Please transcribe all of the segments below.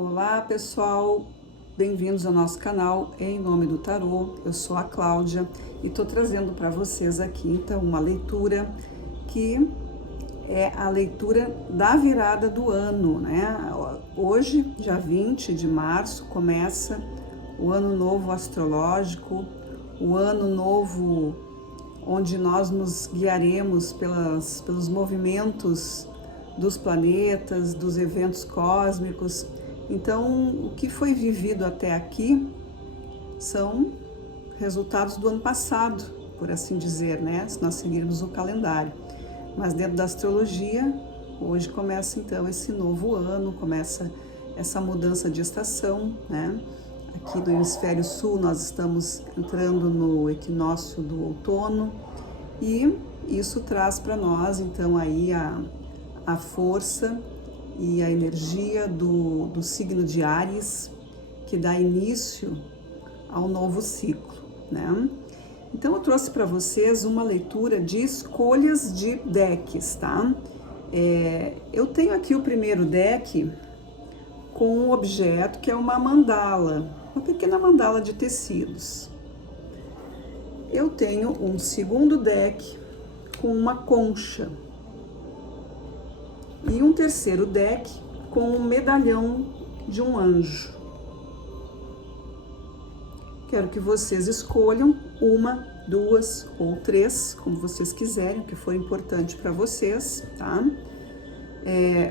Olá pessoal, bem-vindos ao nosso canal Em Nome do Tarô. Eu sou a Cláudia e estou trazendo para vocês aqui então uma leitura que é a leitura da virada do ano, né? Hoje, dia 20 de março, começa o ano novo astrológico, o ano novo onde nós nos guiaremos pelos movimentos dos planetas, dos eventos cósmicos. Então, o que foi vivido até aqui são resultados do ano passado, por assim dizer, né? Se nós seguirmos o calendário. Mas dentro da astrologia, hoje começa então esse novo ano, começa essa mudança de estação, né? Aqui no hemisfério sul nós estamos entrando no equinócio do outono e isso traz para nós então aí a força e a energia do signo de Áries, que dá início ao novo ciclo, né? Então eu trouxe para vocês uma leitura de escolhas de decks, tá? Eu tenho aqui o primeiro deck com um objeto que é uma mandala, uma pequena mandala de tecidos. Eu tenho um segundo deck com uma concha. E um terceiro deck com um medalhão de um anjo. Quero que vocês escolham uma, duas ou três, como vocês quiserem, o que for importante para vocês, tá?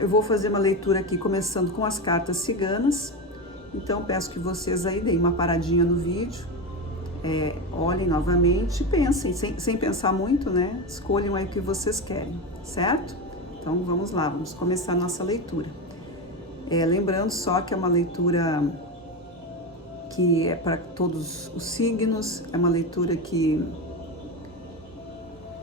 Eu vou fazer uma leitura aqui começando com as cartas ciganas. Então peço que vocês aí deem uma paradinha no vídeo, olhem novamente, pensem, sem pensar muito, né? Escolham aí o que vocês querem, certo? Então vamos lá, vamos começar a nossa leitura. Lembrando só que é uma leitura que é para todos os signos, é uma leitura que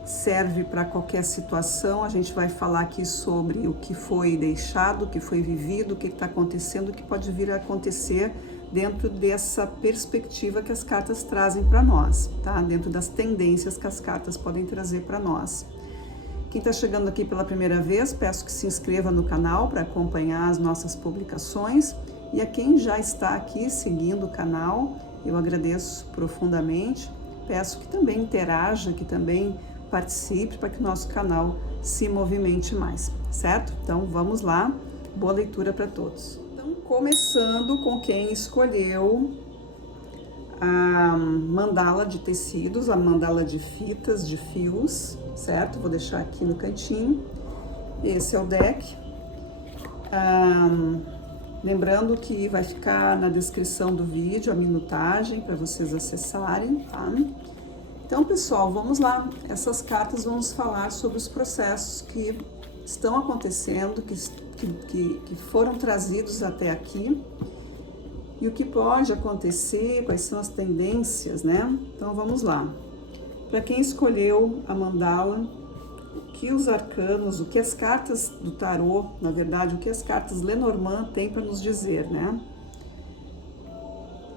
serve para qualquer situação. A gente vai falar aqui sobre o que foi deixado, o que foi vivido, o que está acontecendo, o que pode vir a acontecer dentro dessa perspectiva que as cartas trazem para nós, tá? Dentro das tendências que as cartas podem trazer para nós. Quem está chegando aqui pela primeira vez, peço que se inscreva no canal para acompanhar as nossas publicações. E a quem já está aqui seguindo o canal, eu agradeço profundamente. Peço que também interaja, que também participe para que o nosso canal se movimente mais, certo? Então vamos lá, boa leitura para todos. Então, começando com quem escolheu a mandala de tecidos, a mandala de fitas, de fios, certo? Vou deixar aqui no cantinho. Esse é o deck. Lembrando que vai ficar na descrição do vídeo a minutagem para vocês acessarem, tá? Então, pessoal, vamos lá. Essas cartas vão nos falar sobre os processos que estão acontecendo, que foram trazidos até aqui. E o que pode acontecer, quais são as tendências, né? Então vamos lá. Para quem escolheu a mandala, o que os arcanos, o que as cartas do tarô, na verdade, o que as cartas Lenormand têm para nos dizer, né?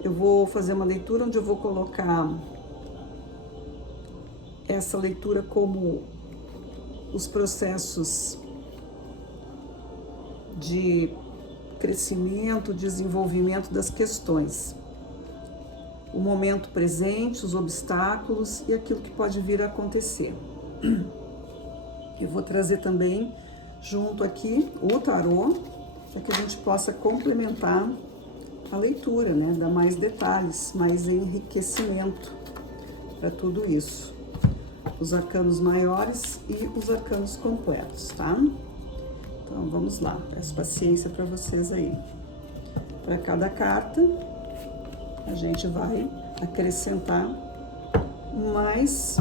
Eu vou fazer uma leitura onde eu vou colocar essa leitura como os processos de crescimento, desenvolvimento das questões, o momento presente, os obstáculos e aquilo que pode vir a acontecer. Eu vou trazer também junto aqui o tarô, para que a gente possa complementar a leitura, né? Dar mais detalhes, mais enriquecimento para tudo isso. Os arcanos maiores e os arcanos completos, tá? Então, vamos lá, peço paciência para vocês aí. Para cada carta, a gente vai acrescentar mais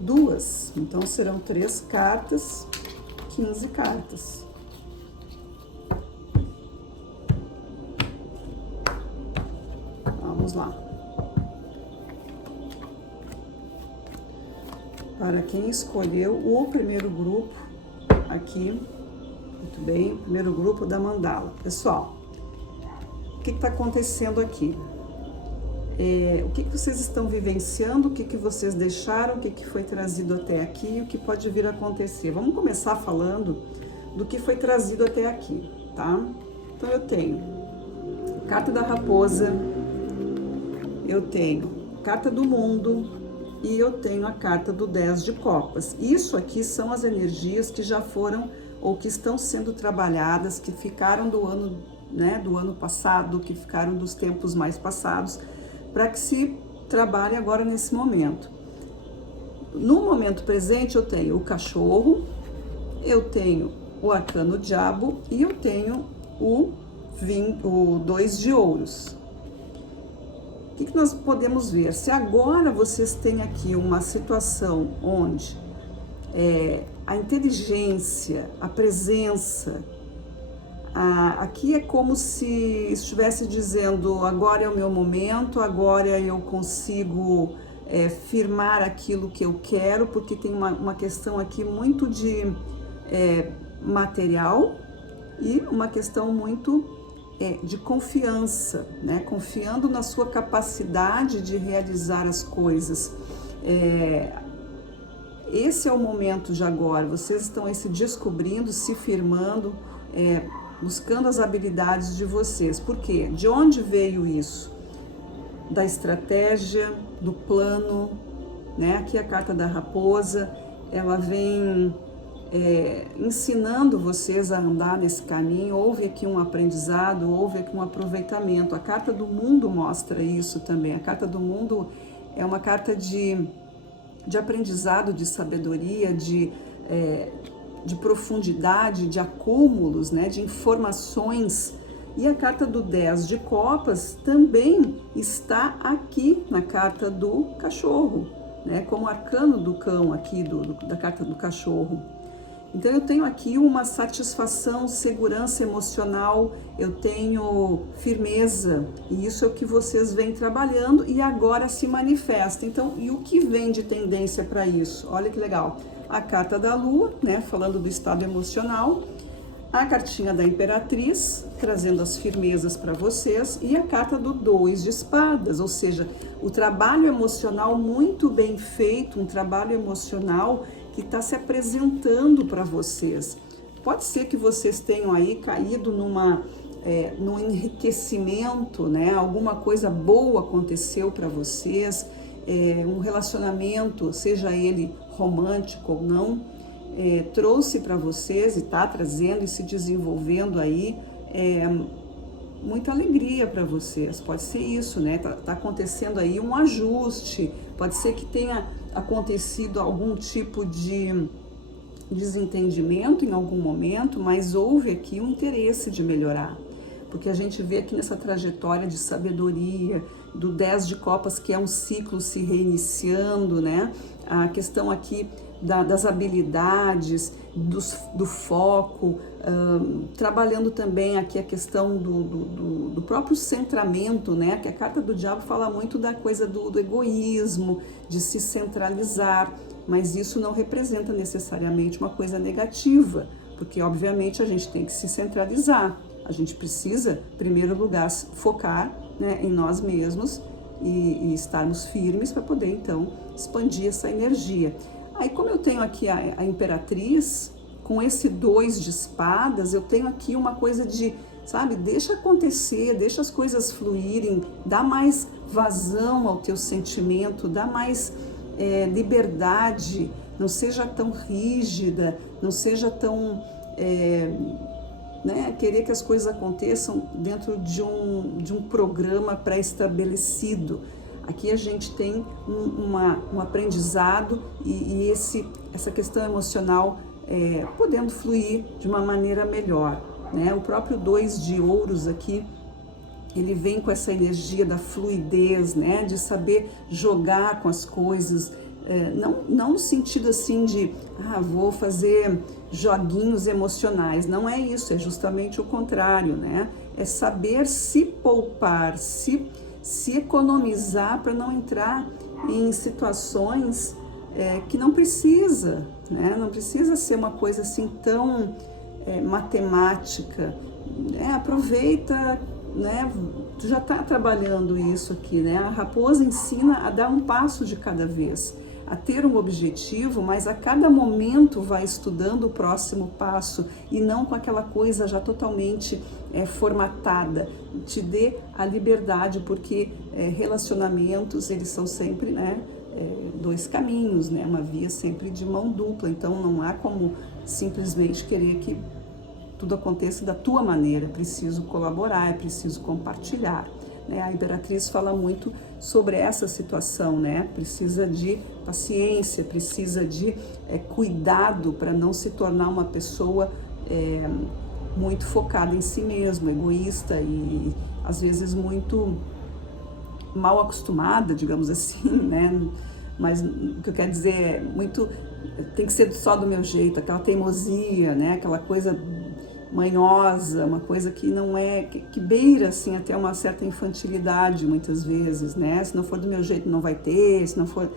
duas. Então, serão 3 cartas, 15 cartas. Vamos lá. Para quem escolheu o primeiro grupo, aqui, muito bem, primeiro grupo da mandala. Pessoal, o que está acontecendo aqui? O que vocês estão vivenciando, o que vocês deixaram, o que foi trazido até aqui, o que pode vir a acontecer. Vamos começar falando do que foi trazido até aqui, tá? Então eu tenho carta da raposa, eu tenho carta do mundo e eu tenho a carta do 10 de copas. Isso aqui são as energias que já foram ou que estão sendo trabalhadas, que ficaram do ano, né, do ano passado, que ficaram dos tempos mais passados, para que se trabalhe agora nesse momento. No momento presente eu tenho o cachorro, eu tenho o arcano diabo e eu tenho o 2 de ouros. O que nós podemos ver? Se agora vocês têm aqui uma situação onde a inteligência, a presença, aqui é como se estivesse dizendo, agora é o meu momento, agora eu consigo firmar aquilo que eu quero, porque tem uma questão aqui muito de material e uma questão muito de confiança, né? Confiando na sua capacidade de realizar as coisas. Esse é o momento de agora, vocês estão aí se descobrindo, se firmando, buscando as habilidades de vocês. Por quê? De onde veio isso? Da estratégia, do plano, né? Aqui a carta da raposa, ela vem ensinando vocês a andar nesse caminho. Houve aqui um aprendizado, houve aqui um aproveitamento. A carta do mundo mostra isso também. A carta do mundo é uma carta de aprendizado, de sabedoria, de profundidade, de acúmulos, né, de informações. E a carta do 10 de copas também está aqui na carta do cachorro, né, como arcano do cão aqui, da carta do cachorro. Então eu tenho aqui uma satisfação, segurança emocional, eu tenho firmeza, e isso é o que vocês vêm trabalhando e agora se manifesta. Então, e o que vem de tendência para isso? Olha que legal. A carta da lua, né, falando do estado emocional, a cartinha da imperatriz, trazendo as firmezas para vocês, e a carta do 2 de espadas, ou seja, o trabalho emocional muito bem feito, um trabalho emocional que está se apresentando para vocês. Pode ser que vocês tenham aí caído num enriquecimento, né? Alguma coisa boa aconteceu para vocês, um relacionamento, seja ele romântico ou não, trouxe para vocês e está trazendo e se desenvolvendo aí muita alegria para vocês. Pode ser isso, né? Tá acontecendo aí um ajuste, pode ser que tenha acontecido algum tipo de desentendimento em algum momento, mas houve aqui um interesse de melhorar, porque a gente vê aqui nessa trajetória de sabedoria, do 10 de copas, que é um ciclo se reiniciando, né? A questão aqui das habilidades, do foco, trabalhando também aqui a questão do próprio centramento, né? Que a carta do diabo fala muito da coisa do egoísmo, de se centralizar, mas isso não representa necessariamente uma coisa negativa, porque obviamente a gente tem que se centralizar, a gente precisa, em primeiro lugar, focar, né, em nós mesmos e estarmos firmes para poder então expandir essa energia. Aí, como eu tenho aqui a imperatriz, com esse 2 de espadas, eu tenho aqui uma coisa de, sabe, deixa acontecer, deixa as coisas fluírem, dá mais vazão ao teu sentimento, dá mais liberdade, não seja tão rígida, não seja tão, né, querer que as coisas aconteçam dentro de um programa pré-estabelecido. Aqui a gente tem um aprendizado e essa questão emocional podendo fluir de uma maneira melhor, né? O próprio 2 de ouros aqui, ele vem com essa energia da fluidez, né? De saber jogar com as coisas, não no sentido assim de, vou fazer joguinhos emocionais, não é isso, é justamente o contrário, né? É saber se poupar, se economizar para não entrar em situações que não precisa, né? Não precisa ser uma coisa assim tão matemática. Aproveita, né? Tu já está trabalhando isso aqui, né? A raposa ensina a dar um passo de cada vez, a ter um objetivo, mas a cada momento vai estudando o próximo passo e não com aquela coisa já totalmente formatada, te dê a liberdade, porque relacionamentos, eles são sempre, né, dois caminhos, né, uma via sempre de mão dupla, então não há como simplesmente querer que tudo aconteça da tua maneira, é preciso colaborar, é preciso compartilhar. Né? A Imperatriz fala muito sobre essa situação, né? Precisa de paciência, precisa de cuidado para não se tornar uma pessoa muito focada em si mesma, egoísta e às vezes muito mal acostumada, digamos assim, né? Mas o que eu quero dizer é muito, tem que ser só do meu jeito, aquela teimosia, né? Aquela coisa manhosa, uma coisa que não é, que beira assim até uma certa infantilidade muitas vezes, né? Se não for do meu jeito não vai ter, se não for,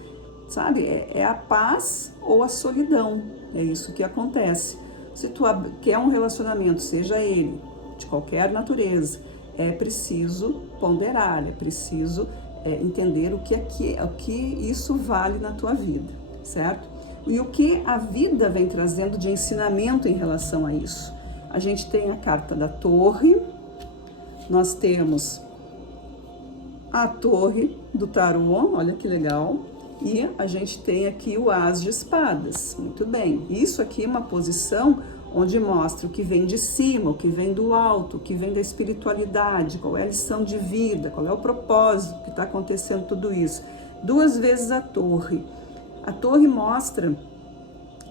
sabe? É a paz ou a solidão, é isso que acontece. Se tu quer um relacionamento, seja ele de qualquer natureza, é preciso ponderar, é preciso entender o que isso vale na tua vida, certo? E o que a vida vem trazendo de ensinamento em relação a isso. A gente tem a carta da Torre, nós temos a Torre do Tarô, olha que legal, e a gente tem aqui o As de Espadas, muito bem. Isso aqui é uma posição onde mostra o que vem de cima, o que vem do alto, o que vem da espiritualidade, qual é a lição de vida, qual é o propósito que está acontecendo tudo isso. 2 vezes a Torre. A Torre mostra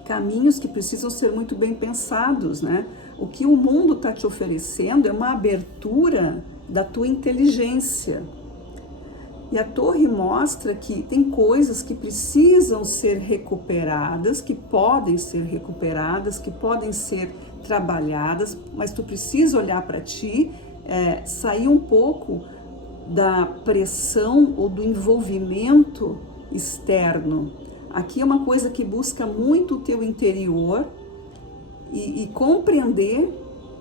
caminhos que precisam ser muito bem pensados, né? O que o mundo está te oferecendo é uma abertura da tua inteligência. E a Torre mostra que tem coisas que precisam ser recuperadas, que podem ser recuperadas, que podem ser trabalhadas, mas tu precisa olhar para ti, sair um pouco da pressão ou do envolvimento externo. Aqui é uma coisa que busca muito o teu interior e compreender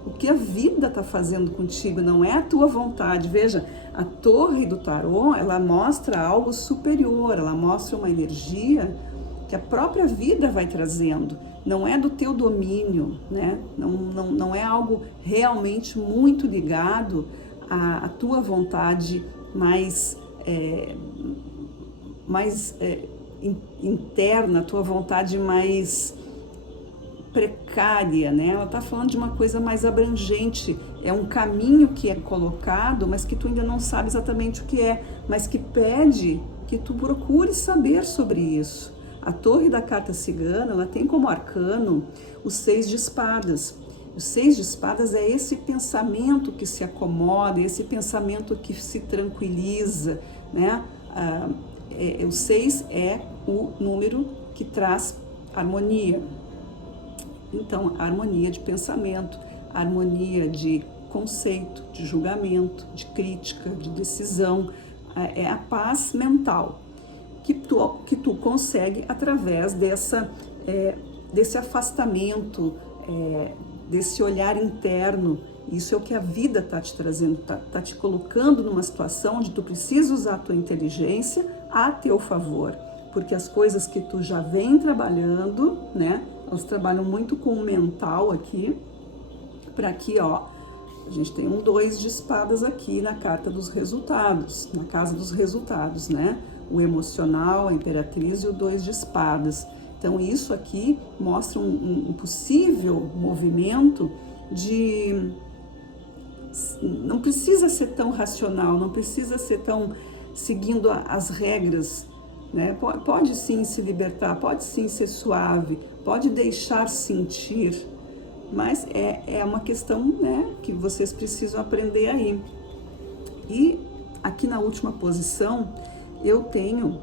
o que a vida está fazendo contigo, não é a tua vontade. Veja, a Torre do Tarô, ela mostra algo superior, ela mostra uma energia que a própria vida vai trazendo, não é do teu domínio, né? Não é algo realmente muito ligado à tua vontade mais interna, a tua vontade mais precária, né? Ela está falando de uma coisa mais abrangente, é um caminho que é colocado, mas que tu ainda não sabe exatamente o que é, mas que pede que tu procure saber sobre isso. A Torre da Carta Cigana, ela tem como arcano o 6 de Espadas. O 6 de Espadas é esse pensamento que se acomoda, esse pensamento que se tranquiliza, né? O 6 é o número que traz harmonia. Então, harmonia de pensamento, harmonia de conceito, de julgamento, de crítica, de decisão, é a paz mental que tu consegue através desse afastamento, desse olhar interno. Isso é o que a vida está te trazendo, tá te colocando numa situação onde tu precisa usar a tua inteligência a teu favor, porque as coisas que tu já vem trabalhando, né, elas trabalham muito com o mental aqui, para aqui, ó, a gente tem um 2 de espadas aqui na carta dos resultados, na casa dos resultados, né, o emocional, a Imperatriz e o 2 de espadas. Então isso aqui mostra um possível movimento de... Não precisa ser tão racional, não precisa ser tão seguindo as regras, né? Pode sim se libertar, pode sim ser suave, pode deixar sentir, mas é uma questão, né, que vocês precisam aprender aí. E aqui na última posição eu tenho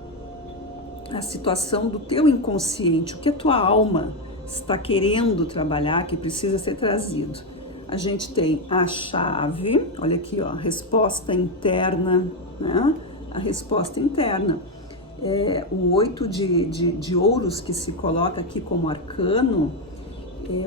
a situação do teu inconsciente, o que a tua alma está querendo trabalhar, que precisa ser trazido. A gente tem a chave, olha aqui, ó, resposta interna, né? A resposta interna. O 8 de ouros que se coloca aqui como arcano,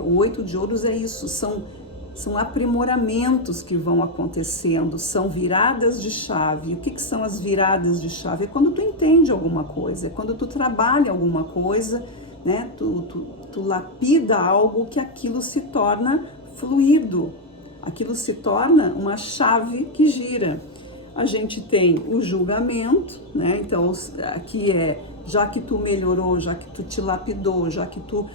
o 8 de ouros é isso, são aprimoramentos que vão acontecendo, são viradas de chave. O que são as viradas de chave? É quando tu entende alguma coisa, é quando tu trabalha alguma coisa, né? Tu lapida algo que aquilo se torna fluido, aquilo se torna uma chave que gira. A gente tem o julgamento, né? Então, aqui já que tu melhorou, já que tu te lapidou, já que tu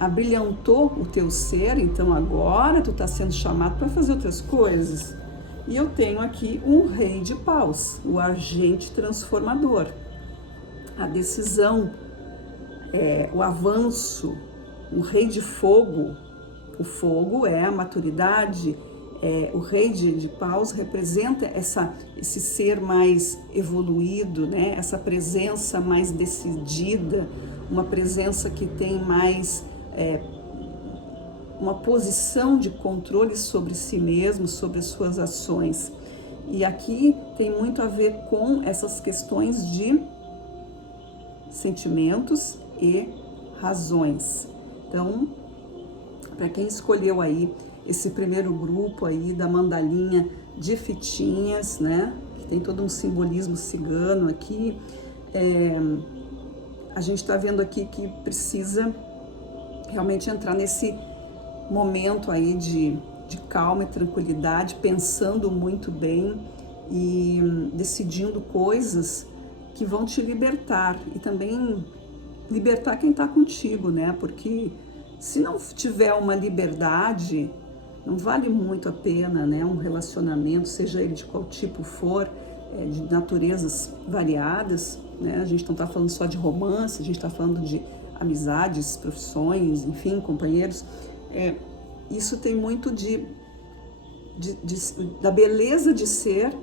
abrilhantou o teu ser, então agora tu está sendo chamado para fazer outras coisas. E eu tenho aqui um rei de paus, o agente transformador. A decisão, o avanço, o rei de fogo. O fogo é a maturidade. O rei de paus representa esse ser mais evoluído, né? Essa presença mais decidida, uma presença que tem mais uma posição de controle sobre si mesmo, sobre as suas ações. E aqui tem muito a ver com essas questões de sentimentos e razões. Então, para quem escolheu aí esse primeiro grupo aí da mandalinha de fitinhas, né, que tem todo um simbolismo cigano aqui, a gente está vendo aqui que precisa realmente entrar nesse momento aí de calma e tranquilidade, pensando muito bem e decidindo coisas que vão te libertar e também libertar quem está contigo, né? Porque se não tiver uma liberdade, não vale muito a pena, né? Um relacionamento, seja ele de qual tipo for, de naturezas variadas, né? A gente não está falando só de romance, a gente está falando de amizades, profissões, enfim, companheiros. Isso tem muito da beleza de ser,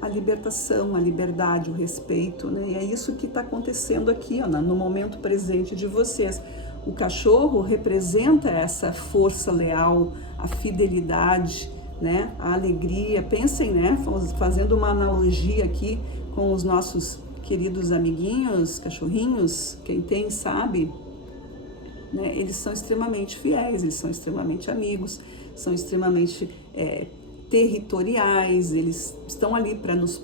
a libertação, a liberdade, o respeito, né? E é isso que está acontecendo aqui, ó, no momento presente de vocês. O cachorro representa essa força leal, a fidelidade, né? A alegria. Pensem, né? Fazendo uma analogia aqui com os nossos queridos amiguinhos, cachorrinhos, quem tem sabe, né? Eles são extremamente fiéis, eles são extremamente amigos, são extremamente territoriais, eles estão ali para nos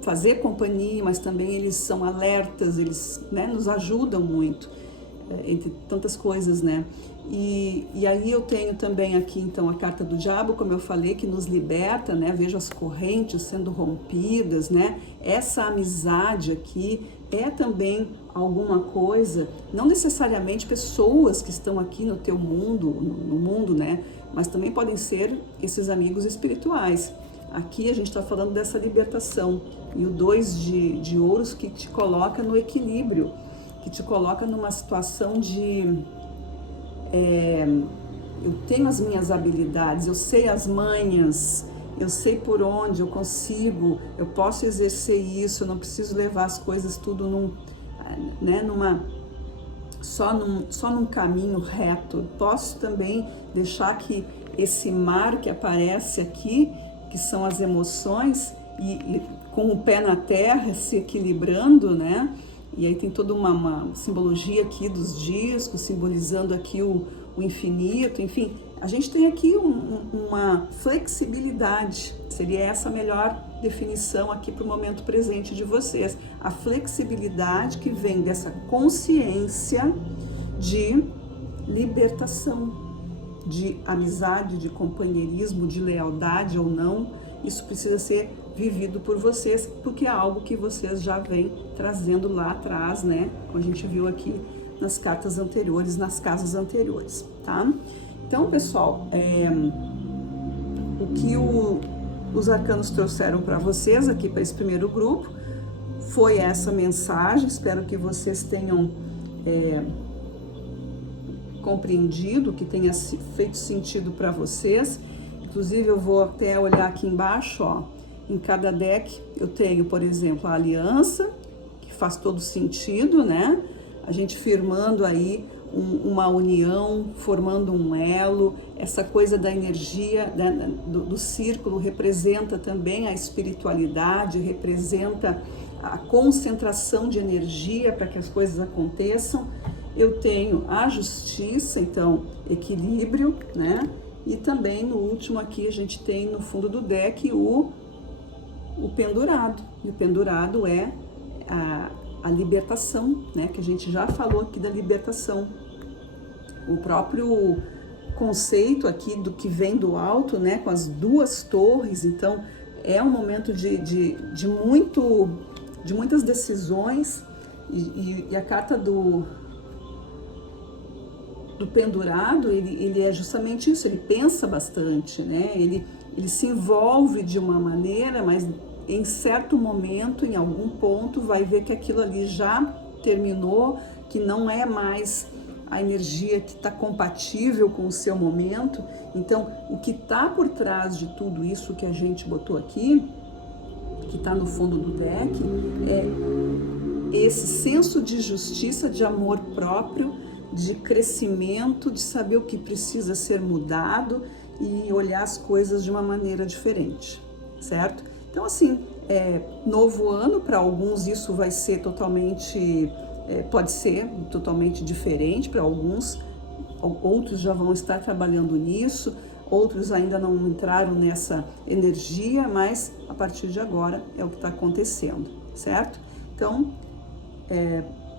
fazer companhia, mas também eles são alertas, eles, né, nos ajudam muito, entre tantas coisas, né? E aí eu tenho também aqui, então, a carta do diabo, como eu falei, que nos liberta, né? Vejo as correntes sendo rompidas, né? Essa amizade aqui é também alguma coisa, não necessariamente pessoas que estão aqui no teu mundo, no mundo, né? Mas também podem ser esses amigos espirituais. Aqui a gente está falando dessa libertação. E o 2 de ouros que te coloca no equilíbrio, que te coloca numa situação de... eu tenho as minhas habilidades, eu sei as manhas, eu sei por onde eu consigo, eu posso exercer isso, eu não preciso levar as coisas tudo só num caminho reto. Posso também deixar que esse mar que aparece aqui, que são as emoções, e com o pé na terra, se equilibrando, né? E aí tem toda uma simbologia aqui dos discos, simbolizando aqui o infinito, enfim. A gente tem aqui uma flexibilidade, seria essa a melhor definição aqui para o momento presente de vocês. A flexibilidade que vem dessa consciência de libertação, de amizade, de companheirismo, de lealdade ou não. Isso precisa ser vivido por vocês, porque é algo que vocês já vêm trazendo lá atrás, né? Como a gente viu aqui nas cartas anteriores, nas casas anteriores, tá? Então, pessoal, o que os arcanos trouxeram para vocês aqui para esse primeiro grupo foi essa mensagem. Espero que vocês tenham compreendido, que tenha feito sentido para vocês. Inclusive, eu vou até olhar aqui embaixo, ó. Em cada deck eu tenho, por exemplo, a aliança, que faz todo sentido, né? A gente firmando aí uma união, formando um elo. Essa coisa da energia, do círculo, representa também a espiritualidade, representa a concentração de energia para que as coisas aconteçam. Eu tenho a justiça, então, equilíbrio, né? E também no último aqui a gente tem no fundo do deck o pendurado. E o pendurado é a libertação, né? Que a gente já falou aqui da libertação. O próprio conceito aqui do que vem do alto, né, com as duas torres. Então é um momento de muitas decisões, e a carta do pendurado, ele é justamente isso, ele pensa bastante, né? Ele se envolve de uma maneira, mas em certo momento, em algum ponto, vai ver que aquilo ali já terminou, que não é mais a energia que está compatível com o seu momento. Então, o que está por trás de tudo isso que a gente botou aqui, que está no fundo do deck, é esse senso de justiça, de amor próprio, de crescimento, de saber o que precisa ser mudado e olhar as coisas de uma maneira diferente, certo? Então, assim, novo ano, para alguns isso vai ser totalmente, pode ser totalmente diferente para alguns, outros já vão estar trabalhando nisso, outros ainda não entraram nessa energia, mas a partir de agora é o que está acontecendo, certo? Então,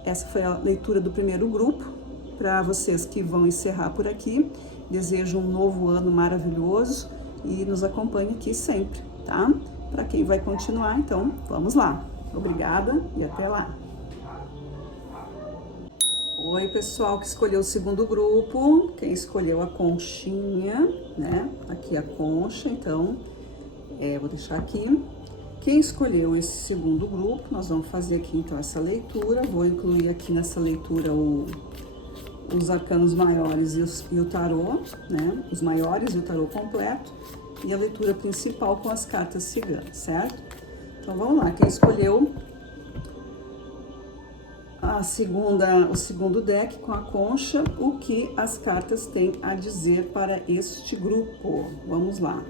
essa foi a leitura do primeiro grupo. Para vocês que vão encerrar por aqui, desejo um novo ano maravilhoso e nos acompanhe aqui sempre, tá? Para quem vai continuar, então, vamos lá. Obrigada e até lá. Oi, pessoal que escolheu o segundo grupo, quem escolheu a conchinha, né? Aqui a concha, então, vou deixar aqui. Quem escolheu esse segundo grupo, nós vamos fazer aqui, então, essa leitura. Vou incluir aqui nessa leitura os arcanos maiores e o tarô, né? Os maiores e o tarô completo, e a leitura principal com as cartas ciganas, certo? Então vamos lá, quem escolheu o segundo deck com a concha, o que as cartas têm a dizer para este grupo? Vamos lá.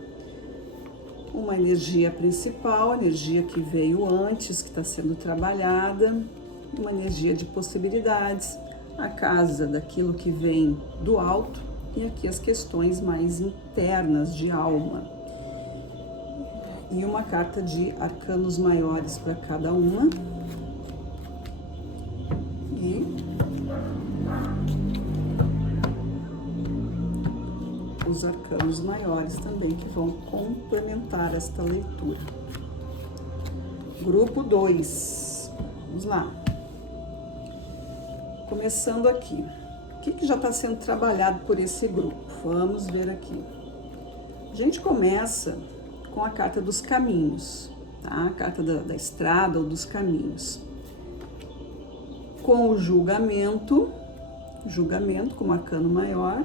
Uma energia principal, energia que veio antes, que está sendo trabalhada, uma energia de possibilidades, a casa daquilo que vem do alto, e aqui as questões mais internas de alma. E uma carta de arcanos maiores para cada uma. E os arcanos maiores também, que vão complementar esta leitura. Grupo 2. Vamos lá. Começando aqui, o que já está sendo trabalhado por esse grupo? Vamos ver aqui. A gente começa com a carta dos caminhos, tá? A carta da estrada ou dos caminhos. Com o julgamento como arcano maior,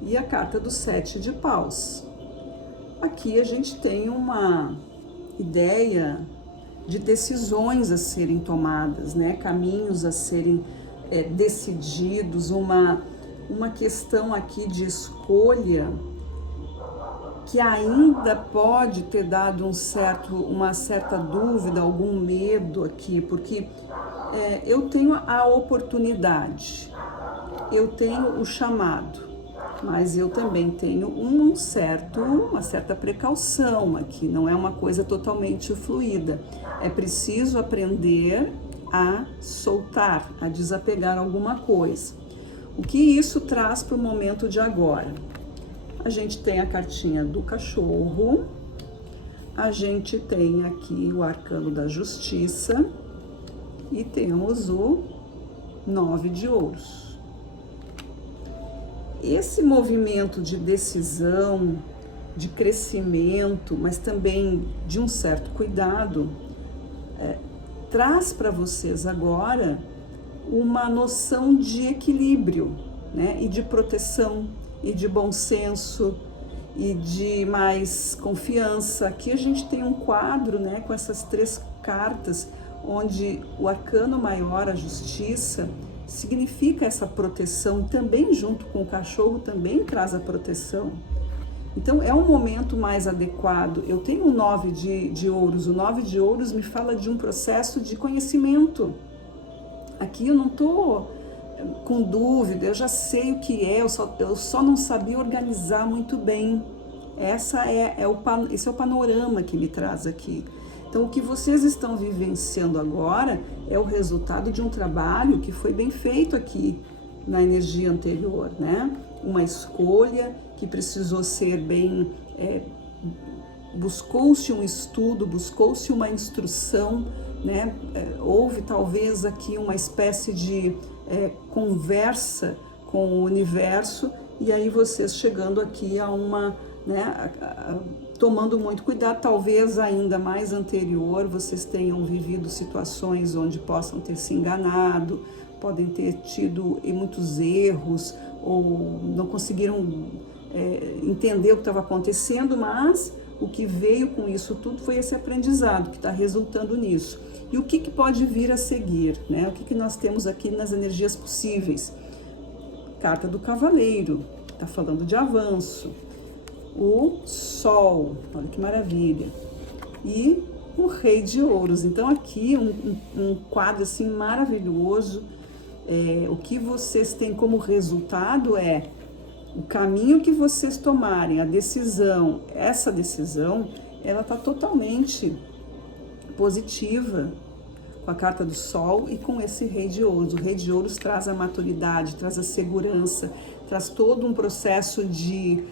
e a carta do 7 de paus. Aqui a gente tem uma ideia de decisões a serem tomadas, né? Caminhos a serem decididos, uma questão aqui de escolha que ainda pode ter dado uma certa dúvida, algum medo aqui, porque eu tenho a oportunidade, eu tenho o chamado, mas eu também tenho uma certa precaução aqui, não é uma coisa totalmente fluida. É preciso aprender a soltar, a desapegar alguma coisa. O que isso traz para o momento de agora? A gente tem a cartinha do cachorro, a gente tem aqui o arcano da justiça e temos o 9 de ouros. Esse movimento de decisão, de crescimento, mas também de um certo cuidado, traz para vocês agora uma noção de equilíbrio, né? E de proteção, e de bom senso, e de mais confiança. Aqui a gente tem um quadro, né, com essas 3 cartas, onde o arcano maior, a justiça, significa essa proteção, também junto com o cachorro, também traz a proteção. Então é um momento mais adequado. Eu tenho o 9 de ouros, o 9 de ouros me fala de um processo de conhecimento. Aqui eu não estou com dúvida, eu já sei o que é, eu só não sabia organizar muito bem. Esse é o panorama que me traz aqui. Então, o que vocês estão vivenciando agora é o resultado de um trabalho que foi bem feito aqui na energia anterior, né? uma escolha que precisou ser bem... buscou-se um estudo, buscou-se uma instrução, né? Houve talvez aqui uma espécie de conversa com o universo, e aí vocês chegando aqui a uma, né, tomando muito cuidado, talvez ainda mais anterior vocês tenham vivido situações onde possam ter se enganado, podem ter tido muitos erros, ou não conseguiram entender o que estava acontecendo, mas o que veio com isso tudo foi esse aprendizado que está resultando nisso. E o que pode vir a seguir, né? O que nós temos aqui nas energias possíveis? Carta do Cavaleiro, está falando de avanço. O Sol, olha que maravilha. E o Rei de Ouros. Então aqui um quadro assim maravilhoso. O que vocês têm como resultado é o caminho que vocês tomarem, a decisão. Essa decisão, ela está totalmente positiva com a carta do Sol e com esse Rei de Ouros. O Rei de Ouros traz a maturidade, traz a segurança, traz todo um processo de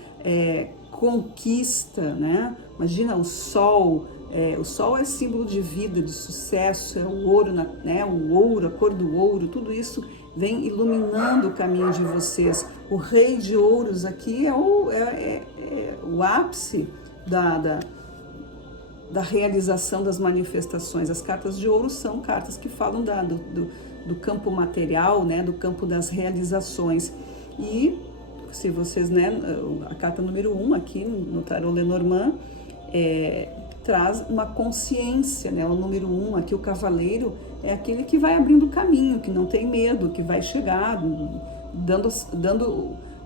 conquista, né? Imagina o Sol é símbolo de vida, de sucesso, é o ouro, né? O ouro, a cor do ouro, tudo isso vem iluminando o caminho de vocês. O Rei de Ouros aqui é o ápice da realização das manifestações. As cartas de ouro são cartas que falam do campo material, né, do campo das realizações. E se vocês, né, a carta número 1 aqui no Tarot Lenormand traz uma consciência, né? O número 1 aqui, o Cavaleiro, é aquele que vai abrindo o caminho, que não tem medo, que vai chegar, dando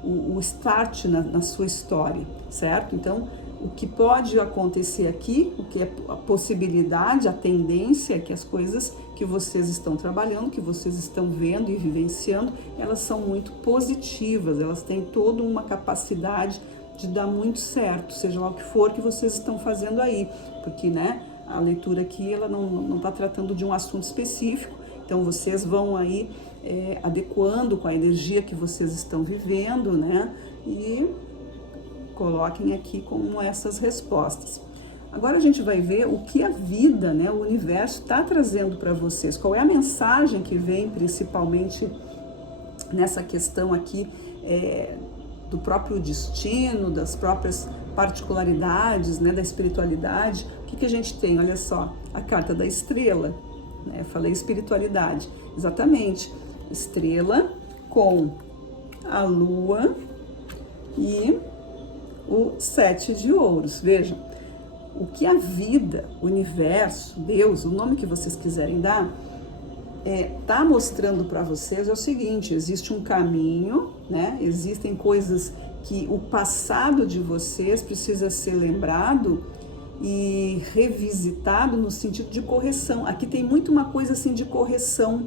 o start na sua história, certo? Então, o que pode acontecer aqui, o que é a possibilidade, a tendência é que as coisas que vocês estão trabalhando, que vocês estão vendo e vivenciando, elas são muito positivas, elas têm toda uma capacidade de dar muito certo, seja lá o que for que vocês estão fazendo aí, porque, né, a leitura aqui, ela não está tratando de um assunto específico, então vocês vão aí adequando com a energia que vocês estão vivendo, né, e coloquem aqui como essas respostas. Agora a gente vai ver o que a vida, né, o universo está trazendo para vocês, qual é a mensagem que vem principalmente nessa questão aqui do próprio destino, das próprias particularidades, né, da espiritualidade. O que a gente tem? Olha só, a carta da estrela, né? Eu falei espiritualidade, exatamente, estrela com a lua e o 7 de ouros. Vejam, o que a vida, o universo, Deus, o nome que vocês quiserem dar, tá mostrando para vocês é o seguinte: existe um caminho, né? Existem coisas que o passado de vocês precisa ser lembrado e revisitado no sentido de correção. Aqui tem muito uma coisa assim de correção.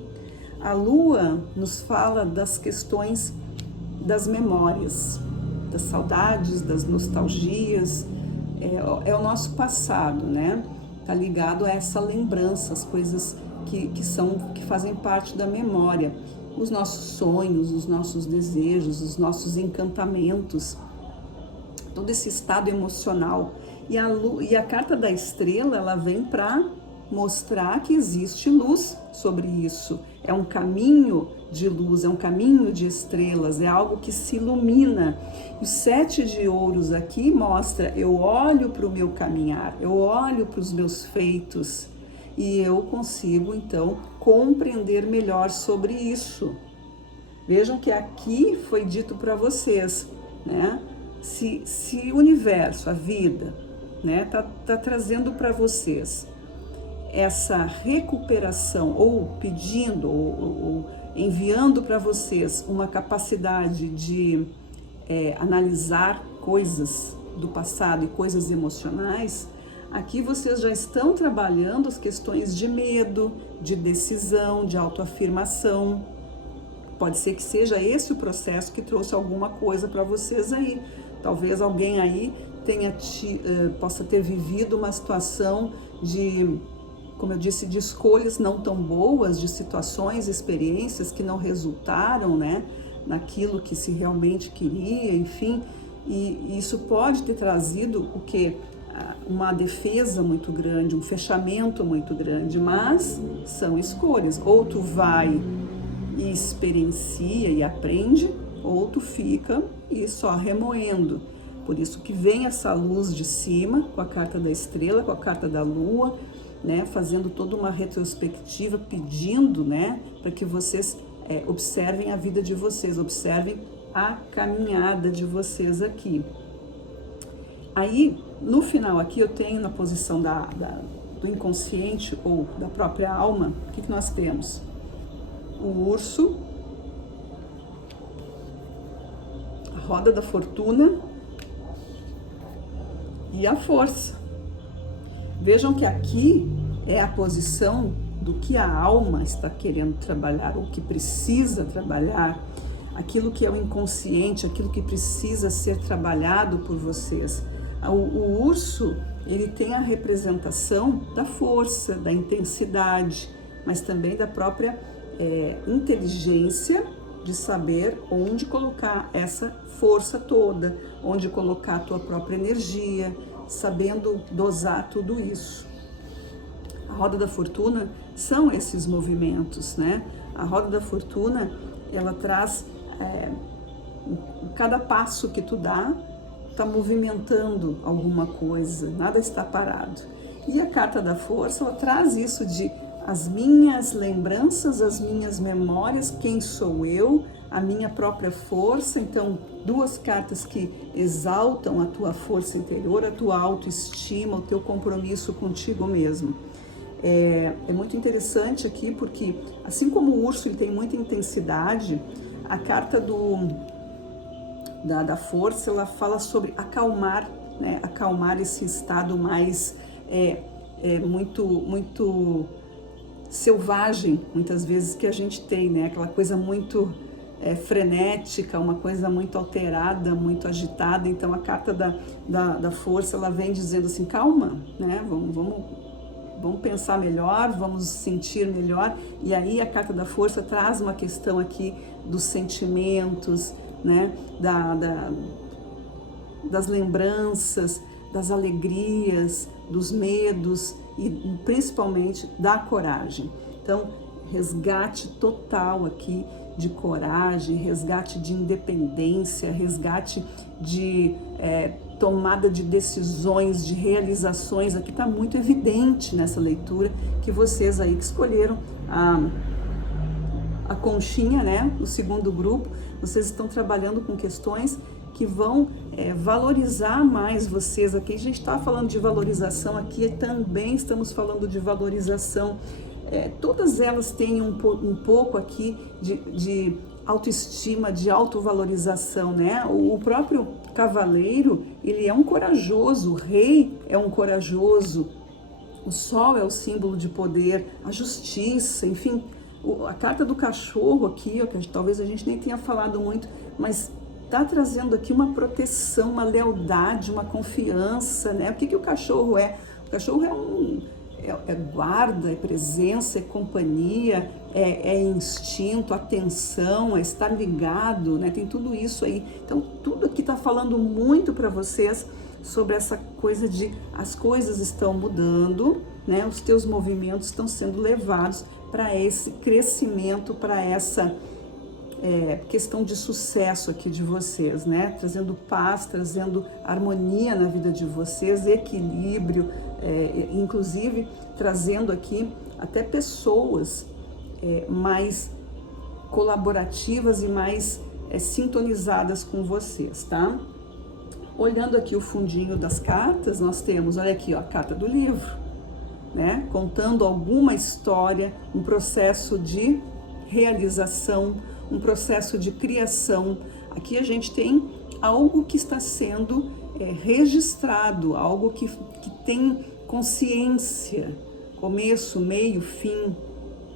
A lua nos fala das questões das memórias, das saudades, das nostalgias, é o nosso passado, né? Tá ligado a essa lembrança, as coisas que fazem parte da memória, os nossos sonhos, os nossos desejos, os nossos encantamentos, todo esse estado emocional. E a carta da estrela, ela vem para mostrar que existe luz sobre isso. É um caminho de luz, é um caminho de estrelas, é algo que se ilumina. O 7 de ouros aqui mostra: eu olho para o meu caminhar, eu olho para os meus feitos e eu consigo então compreender melhor sobre isso. Vejam que aqui foi dito para vocês, né? Se o universo, a vida, né, tá trazendo para vocês essa recuperação, ou pedindo, ou enviando para vocês uma capacidade de analisar coisas do passado e coisas emocionais, aqui vocês já estão trabalhando as questões de medo, de decisão, de autoafirmação. Pode ser que seja esse o processo que trouxe alguma coisa para vocês aí. Talvez alguém aí possa ter vivido uma situação de, como eu disse, de escolhas não tão boas, de situações, experiências que não resultaram, né, naquilo que se realmente queria, enfim, e isso pode ter trazido o quê? Uma defesa muito grande, um fechamento muito grande, mas são escolhas. Ou tu vai e experiencia e aprende, ou tu fica e só remoendo. Por isso que vem essa luz de cima, com a carta da estrela, com a carta da lua, né, fazendo toda uma retrospectiva, pedindo, né, para que vocês observem a vida de vocês, observem a caminhada de aqui. Aí, no final aqui, eu tenho na posição do inconsciente ou da própria alma, o que nós temos? O urso, a roda da fortuna e a força. Vejam que aqui é a posição do que a alma está querendo trabalhar, ou que precisa trabalhar, aquilo que é o inconsciente, aquilo que precisa ser trabalhado por vocês. O urso, ele tem a representação da força, da intensidade, mas também da própria inteligência de saber onde colocar essa força toda, onde colocar a tua própria energia, sabendo dosar tudo isso. A roda da fortuna são esses movimentos, né? A roda da fortuna, ela traz cada passo que tu dá, está movimentando alguma coisa, nada está parado. E a carta da força, ela traz isso de as minhas lembranças, as minhas memórias, quem sou eu, a minha própria força. Então, duas cartas que exaltam a tua força interior, a tua autoestima, o teu compromisso contigo mesmo. É muito interessante aqui porque, assim como o urso ele tem muita intensidade, a carta da força, ela fala sobre acalmar, né? Acalmar esse estado mais muito selvagem, muitas vezes, que a gente tem, né? Aquela coisa muito frenética, uma coisa muito alterada, muito agitada. Então a carta da força, ela vem dizendo assim, calma, né? Vamos pensar melhor, vamos sentir melhor. E aí a carta da força traz uma questão aqui dos sentimentos, né? Das lembranças, das alegrias, dos medos e principalmente da coragem. Então, resgate total aqui de coragem, resgate de independência, resgate de tomada de decisões, de realizações. Aqui está muito evidente nessa leitura que vocês aí que escolheram a conchinha, né, no segundo grupo, vocês estão trabalhando com questões que vão valorizar mais vocês. Aqui a gente está falando de valorização, aqui também estamos falando de valorização. Todas elas têm um pouco aqui de autoestima, de autovalorização, né? O próprio cavaleiro, ele é um corajoso, o rei é um corajoso, o sol é o símbolo de poder, a justiça, enfim. A carta do cachorro aqui, ó, que talvez a gente nem tenha falado muito, mas está trazendo aqui uma proteção, uma lealdade, uma confiança, né? O que o cachorro é? O cachorro é guarda, é presença, é companhia, é instinto, atenção, é estar ligado, né? Tem tudo isso aí. Então, tudo aqui está falando muito para vocês sobre essa coisa de as coisas estão mudando, né? Os teus movimentos estão sendo levados para esse crescimento, para essa questão de sucesso aqui de vocês, né? Trazendo paz, trazendo harmonia na vida de vocês, equilíbrio, inclusive trazendo aqui até pessoas mais colaborativas e mais sintonizadas com vocês, tá? Olhando aqui o fundinho das cartas, nós temos, olha aqui, ó, a carta do livro, né? Contando alguma história, um processo de realização, um processo de criação. Aqui a gente tem algo que está sendo registrado, algo que tem consciência, começo, meio, fim,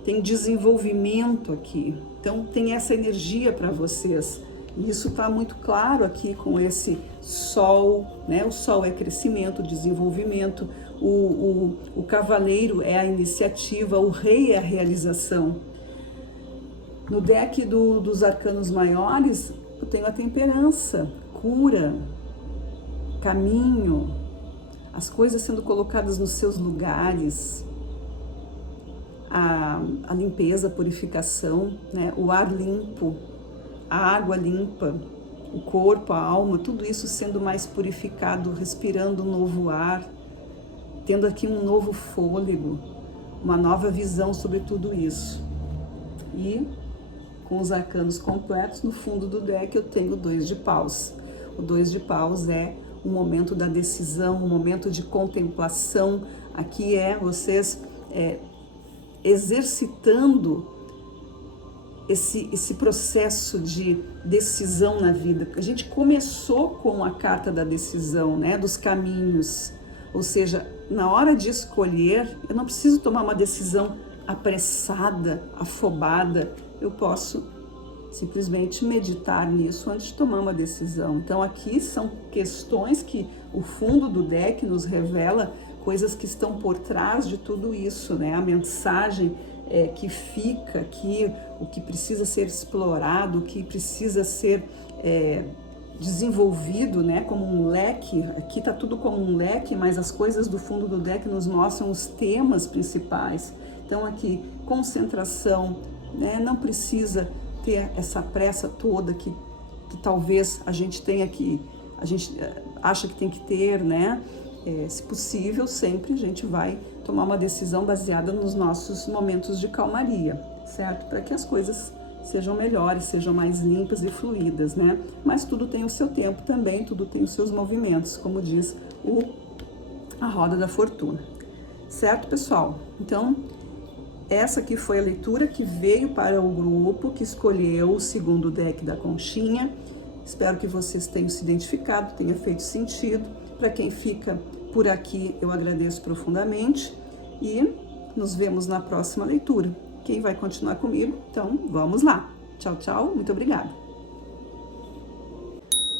tem desenvolvimento aqui. Então tem essa energia para vocês. E isso está muito claro aqui com esse sol, né? O sol é crescimento, desenvolvimento, o cavaleiro é a iniciativa, o rei é a realização. No deck dos arcanos maiores, eu tenho a temperança, cura, caminho, as coisas sendo colocadas nos seus lugares, a limpeza, a purificação, né? O ar limpo, a água limpa, o corpo, a alma, tudo isso sendo mais purificado, respirando um novo ar, tendo aqui um novo fôlego, uma nova visão sobre tudo isso. E com os arcanos completos, no fundo do deck eu tenho o 2 de paus. O 2 de paus é o momento da decisão, um momento de contemplação. Aqui é vocês exercitando esse processo de decisão na vida. A gente começou com a carta da decisão, né, dos caminhos. Ou seja, na hora de escolher, eu não preciso tomar uma decisão apressada, afobada. Eu posso simplesmente meditar nisso antes de tomar uma decisão. Então aqui são questões que o fundo do deck nos revela, coisas que estão por trás de tudo isso, né? A mensagem que fica aqui, o que precisa ser explorado, o que precisa ser desenvolvido, né? Como um leque. Aqui está tudo como um leque, mas as coisas do fundo do deck nos mostram os temas principais. Então aqui, concentração, né? Não precisa ter essa pressa toda que talvez a gente tenha a gente acha que tem que ter, né? Se possível, sempre a gente vai tomar uma decisão baseada nos nossos momentos de calmaria, certo? Para que as coisas sejam melhores, sejam mais limpas e fluídas, né? Mas tudo tem o seu tempo também, tudo tem os seus movimentos, como diz a roda da fortuna. Certo, pessoal? Então, essa aqui foi a leitura que veio para o grupo que escolheu o segundo deck da conchinha. Espero que vocês tenham se identificado, tenha feito sentido. Para quem fica por aqui, eu agradeço profundamente e nos vemos na próxima leitura. Quem vai continuar comigo? Então, vamos lá. Tchau, tchau. Muito obrigada.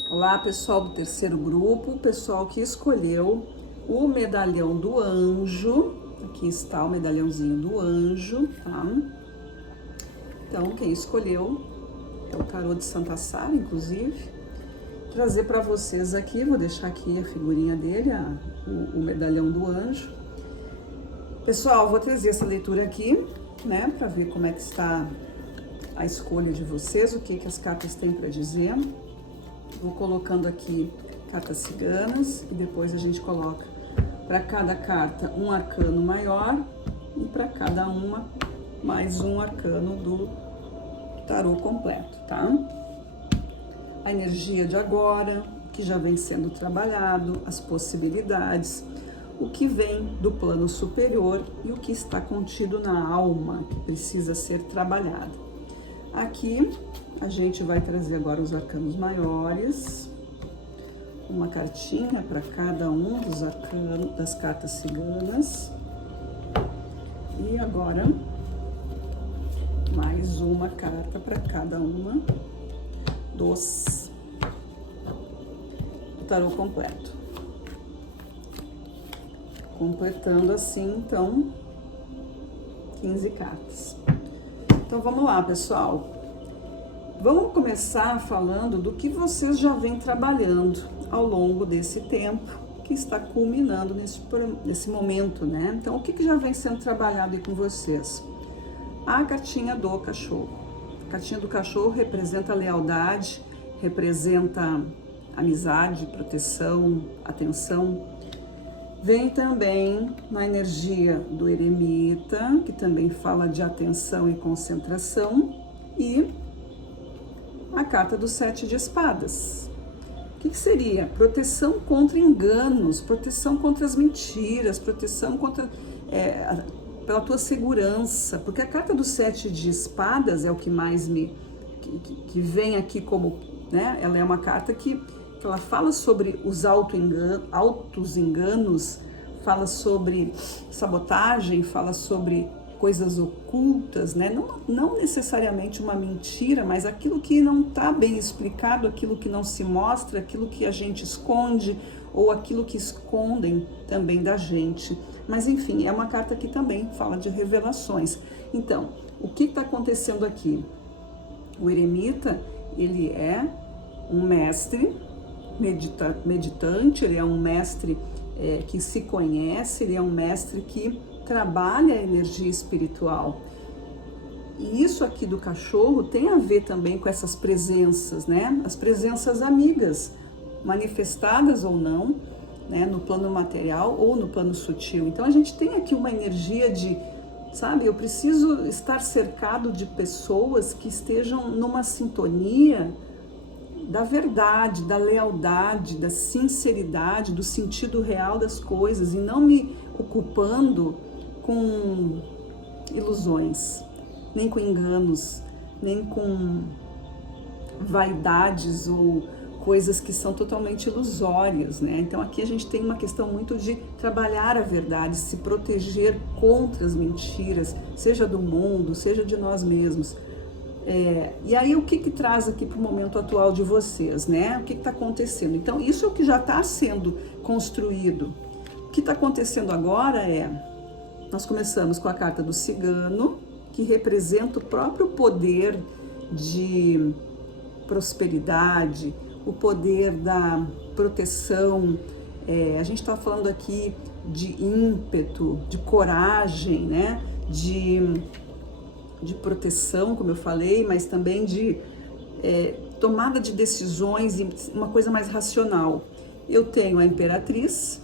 Olá, pessoal do terceiro grupo, pessoal que escolheu o medalhão do anjo. Aqui está o medalhãozinho do anjo, tá? Então, quem escolheu é o tarô de Santa Sara, inclusive. Trazer para vocês aqui, vou deixar aqui a figurinha dele, o medalhão do anjo. Pessoal, vou trazer essa leitura aqui, né, para ver como é que está a escolha de vocês, o que as cartas têm para dizer. Vou colocando aqui cartas ciganas e depois a gente coloca para cada carta um arcano maior e para cada uma mais um arcano do tarô completo, tá? A energia de agora, que já vem sendo trabalhado, as possibilidades, o que vem do plano superior e o que está contido na alma, que precisa ser trabalhado. Aqui, a gente vai trazer agora os arcanos maiores, uma cartinha para cada um dos arcanos, das cartas ciganas. E agora, mais uma carta para cada uma do tarô completo. Completando assim, então, 15 cartas. Então, vamos lá, pessoal. Vamos começar falando do que vocês já vêm trabalhando ao longo desse tempo, que está culminando nesse momento, né? Então, o que já vem sendo trabalhado aí com vocês? A cartinha do cachorro. A cartinha do cachorro representa lealdade, representa amizade, proteção, atenção. Vem também na energia do eremita, que também fala de atenção e concentração, e a carta do 7 de espadas. O que seria? Proteção contra enganos, proteção contra as mentiras, proteção contra pela tua segurança, porque a carta do 7 de espadas é o que mais que vem aqui como, né? Ela é uma carta que ela fala sobre os altos enganos, fala sobre sabotagem, fala sobre coisas ocultas, né? Não necessariamente uma mentira, mas aquilo que não está bem explicado, aquilo que não se mostra, aquilo que a gente esconde, ou aquilo que escondem também da gente. Mas enfim, é uma carta que também fala de revelações. Então, o que está acontecendo aqui? O eremita, ele é um mestre meditante, ele é um mestre que se conhece, ele é um mestre que trabalha a energia espiritual. E isso aqui do cachorro tem a ver também com essas presenças, né? As presenças amigas, manifestadas ou não, né? No plano material ou no plano sutil. Então a gente tem aqui uma energia de, sabe, eu preciso estar cercado de pessoas que estejam numa sintonia da verdade, da lealdade, da sinceridade, do sentido real das coisas e não me ocupando com ilusões, nem com enganos, nem com vaidades ou coisas que são totalmente ilusórias, né? Então aqui a gente tem uma questão muito de trabalhar a verdade, se proteger contra as mentiras, seja do mundo, seja de nós mesmos. E aí o que traz aqui para o momento atual de vocês, né? O que está acontecendo? Então isso é o que já está sendo construído. O que está acontecendo agora nós começamos com a carta do cigano, que representa o próprio poder de prosperidade, o poder da proteção. A gente está falando aqui de ímpeto, de coragem, né? De proteção, como eu falei, mas também de tomada de decisões e uma coisa mais racional. Eu tenho a Imperatriz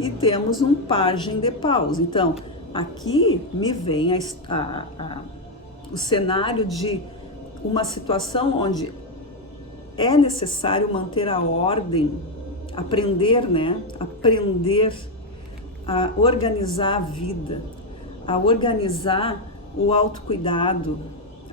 e temos um Pajem de Paus. Então, aqui me vem o cenário de uma situação onde é necessário manter a ordem, aprender, né? Aprender a organizar a vida, a organizar o autocuidado,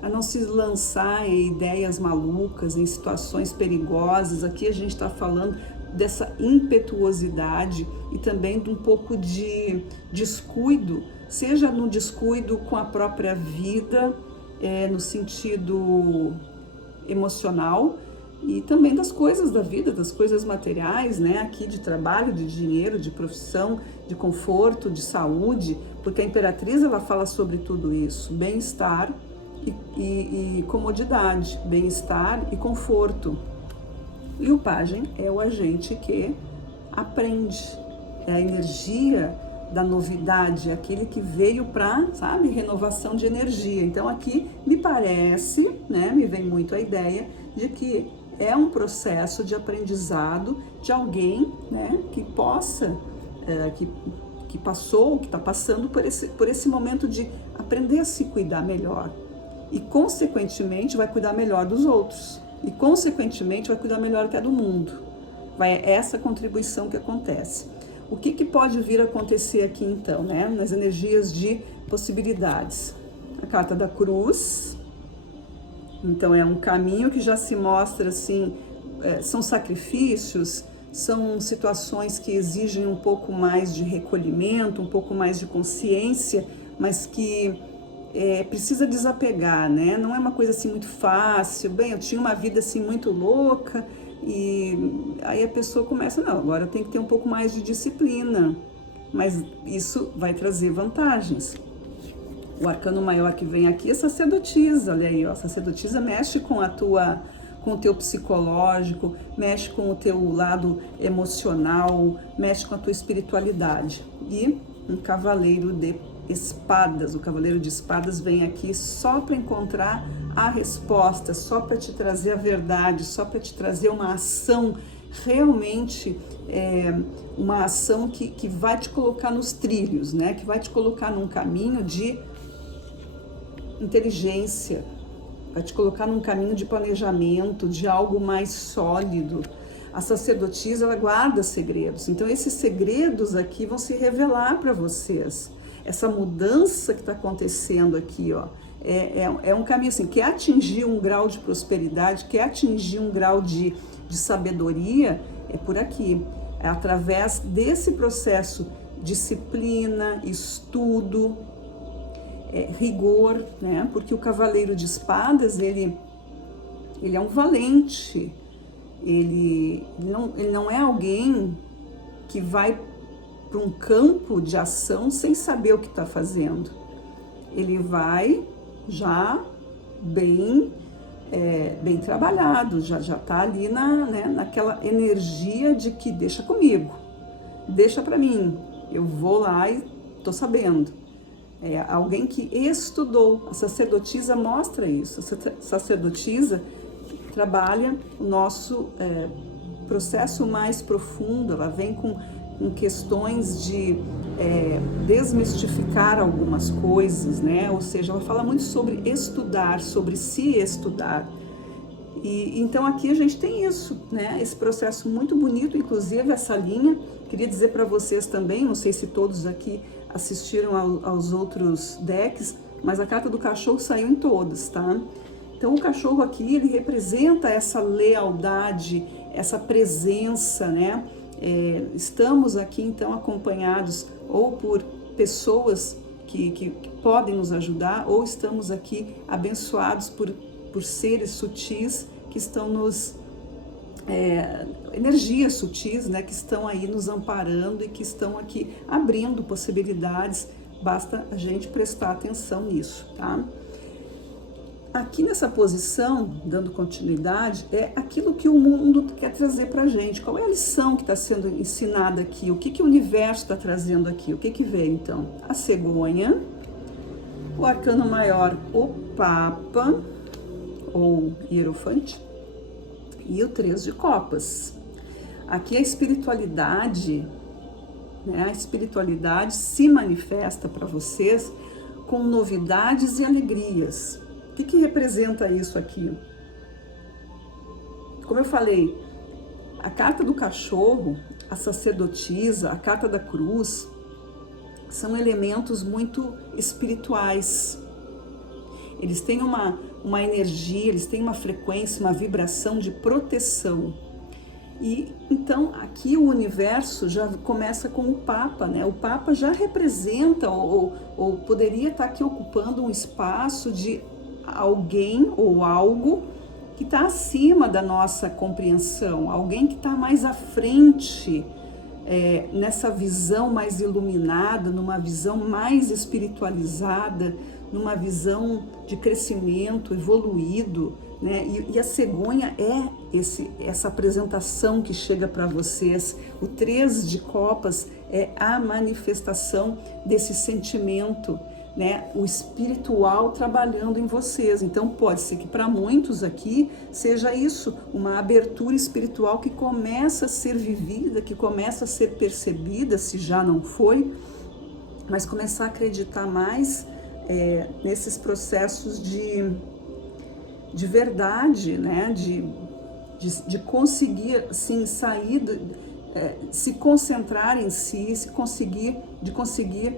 a não se lançar em ideias malucas, em situações perigosas. Aqui a gente está falando dessa impetuosidade e também de um pouco de descuido, seja no descuido com a própria vida, no sentido emocional, e também das coisas da vida, das coisas materiais, né? Aqui de trabalho, de dinheiro, de profissão, de conforto, de saúde, porque a Imperatriz ela fala sobre tudo isso, bem-estar e comodidade, bem-estar e conforto. E o Pajem é o agente que aprende, é a energia da novidade, aquele que veio para, sabe, renovação de energia. Então aqui me parece, né, me vem muito a ideia de que é um processo de aprendizado de alguém, né, que possa, que passou, que está passando por esse momento de aprender a se cuidar melhor e, consequentemente, vai cuidar melhor dos outros e, consequentemente, vai cuidar melhor até do mundo. É essa contribuição que acontece. O que pode vir a acontecer aqui, então, né, nas energias de possibilidades? A carta da Cruz. Então é um caminho que já se mostra assim, são sacrifícios, são situações que exigem um pouco mais de recolhimento, um pouco mais de consciência, mas que precisa desapegar, né? Não é uma coisa assim muito fácil. Bem, eu tinha uma vida assim muito louca e aí a pessoa começa, não, agora eu tenho que ter um pouco mais de disciplina, mas isso vai trazer vantagens. O arcano maior que vem aqui é sacerdotisa, olha aí, ó, sacerdotisa mexe com o teu psicológico, mexe com o teu lado emocional, mexe com a tua espiritualidade. E um cavaleiro de espadas, o cavaleiro de espadas vem aqui só para encontrar a resposta, só para te trazer a verdade, só para te trazer uma ação realmente, uma ação que vai te colocar nos trilhos, né? Que vai te colocar num caminho de inteligência, vai te colocar num caminho de planejamento, de algo mais sólido. A sacerdotisa, ela guarda segredos, então esses segredos aqui vão se revelar para vocês. Essa mudança que está acontecendo aqui, ó, é um caminho assim, quer atingir um grau de prosperidade, quer atingir um grau de sabedoria, é por aqui. É através desse processo, disciplina, estudo, rigor, né? Porque o cavaleiro de espadas, ele é um valente, ele não é alguém que vai para um campo de ação sem saber o que está fazendo. Ele vai já bem bem trabalhado, já está ali naquela energia de que deixa comigo, deixa para mim, eu vou lá e estou sabendo. Alguém que estudou, a sacerdotisa mostra isso, a sacerdotisa trabalha o nosso processo mais profundo, ela vem com questões de desmistificar algumas coisas, né? Ou seja, ela fala muito sobre estudar, sobre se estudar. E então aqui a gente tem isso, né? Esse processo muito bonito, inclusive essa linha. Queria dizer para vocês também, não sei se todos aqui assistiram aos outros decks, mas a carta do cachorro saiu em todos, tá? Então o cachorro aqui, ele representa essa lealdade, essa presença, né? Estamos aqui então acompanhados ou por pessoas que podem nos ajudar, ou estamos aqui abençoados por seres sutis que estão nos energias sutis, né, que estão aí nos amparando e que estão aqui abrindo possibilidades. Basta a gente prestar atenção nisso, tá? Aqui nessa posição, dando continuidade, é aquilo que o mundo quer trazer para a gente. Qual é a lição que está sendo ensinada aqui? O que o universo está trazendo aqui? O que veio então? A cegonha, o arcano maior, o Papa, ou Hierofante, e o 3 de copas. Aqui a espiritualidade, né? A espiritualidade se manifesta para vocês com novidades e alegrias. O que representa isso aqui? Como eu falei, a carta do cachorro, a sacerdotisa, a carta da cruz, são elementos muito espirituais. Eles têm uma energia, eles têm uma frequência, uma vibração de proteção. E então aqui o universo já começa com o Papa, né? O Papa já representa ou poderia estar aqui ocupando um espaço de alguém ou algo que está acima da nossa compreensão, alguém que está mais à frente, nessa visão mais iluminada, numa visão mais espiritualizada, numa visão de crescimento evoluído, né? E a cegonha é essa apresentação que chega para vocês. O 3 de copas é a manifestação desse sentimento, né, o espiritual trabalhando em vocês. Então pode ser que para muitos aqui seja isso, uma abertura espiritual que começa a ser vivida, que começa a ser percebida, se já não foi, mas começar a acreditar mais nesses processos de verdade, né, de conseguir assim, sair, se concentrar em si, de conseguir